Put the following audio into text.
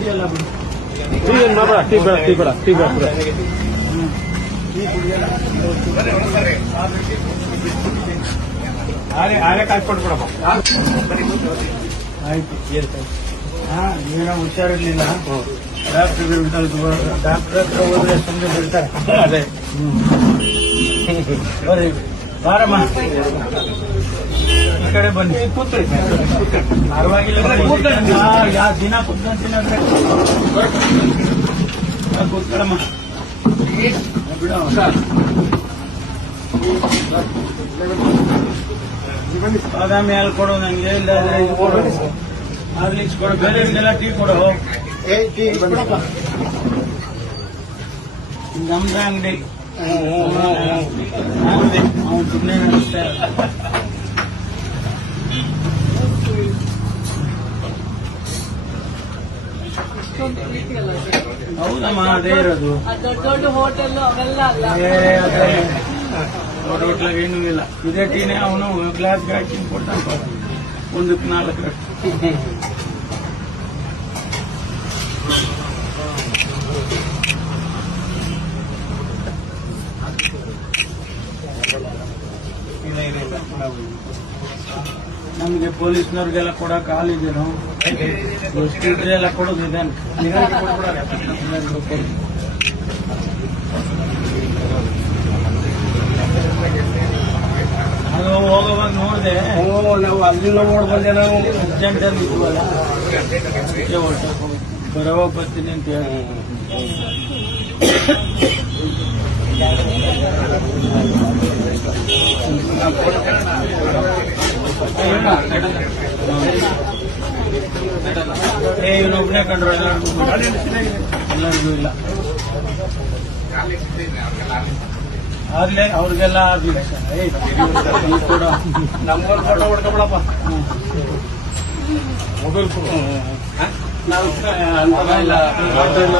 ಕುಡಿಯಲ್ಲ ಬಿಡು. ಟೀ ಏನ್ ಮಾತ್ರ ಟೀ ಬೇಡ ಟೀ ಬೇಡ ಟೀ ಬೇಡ ಟೀ ಕುಡಿಯಲ್ಲ. ಆರೆ ಕಾಯಿ ಕೊಟ್ಬಿಡಪ್ಪ. ಆಯ್ತು. ಏನೋ ಹುಷಾರಿರ್ಲಿಲ್ಲ. ಡಾಕ್ಟರ್ ಹತ್ರ ಹೋದ್ರೆ ಸುಮ್ಮನೆ ಬಿಡ್ತಾರೆ. ಅದೇ ಬರ್ರಿ ಬಾರಮ್ಮ, ಈ ಕಡೆ ಬನ್ನಿ. ಕೂತ್ರಿ, ಪರವಾಗಿಲ್ಲ. ಯಾವ ದಿನ ಕೂತ್ಕೊಂತೀನಿ ಅಂದ್ರೆ ಕೂತ್ಕೊಳ್ಳಮ್ಮ. ಬಿಡ ಬಾದಾಮಿ ಹಾಲು ಕೊಡು ನಂಗೆ, ಇಲ್ಲ ಇದು ಕೊಡು, ಹಾರ್ಲಿಕ್ಸ್ ಕೊಡು, ಬೇರೆಲ್ಲ ಟೀ ಕೊಡು. ನಮ್ದ ಅಂಗಡಿ ಅವ್ನು ಸುಮ್ಮನೆ ನಡೆಸ್ತಾ ಹೌದಮ್ಮ, ಅದೇ ಇರೋದು. ದೊಡ್ಡ ಹೋಟೆಲ್ ಅವೆಲ್ಲ ಅಲ್ಲ. ದೊಡ್ಡ ಹೋಟ್ಲಾಗ ಏನೂ ಇಲ್ಲ. ಇದೇ ಟೀನೇ ಅವನು ಗ್ಲಾಸ್ಗೆ ಹಾಕಿ ಕೊಡ್ತಾನೆ, 1ಕ್ಕೆ 4. ನಮಗೆ ಪೊಲೀಸ್ನವ್ರಿಗೆಲ್ಲ ಕೊಡಕ್ ಹಾಲಿದೇನು ಎಷ್ಟಿದ್ರೆ ಎಲ್ಲ ಕೊಡೋದು ಇದೇನು. ಅದು ಹೋಗೋವಾಗ ನೋಡಿದೆ, ನಾವು ಅಲ್ಲಿಂದ ನೋಡ್ಬಂದೆ. ನಾವು ಅರ್ಜೆಂಟಲ್ಲಿ ಇದ್ವಲ್ಲ, ಬರೋವಾಗ ಬರ್ತೀನಿ ಅಂತ ಹೇಳಿ. ಇವನೊಬ್ಬನೇ ಕಂಡ್ರು, ಎಲ್ಲರಿಗೂ ಇಲ್ಲ. ಆಗ್ಲೇ ಅವ್ರಿಗೆಲ್ಲ ಆಗ್ಲಿ ಕೂಡ ನಮ್ಗೊಂದು ಫೋಟೋ ಹೊಡ್ಕೊಬಿಡಪ್ಪ. ಮೊಬೈಲ್ ನಾವು ಇಲ್ಲ ಆಗಲ್ಲ.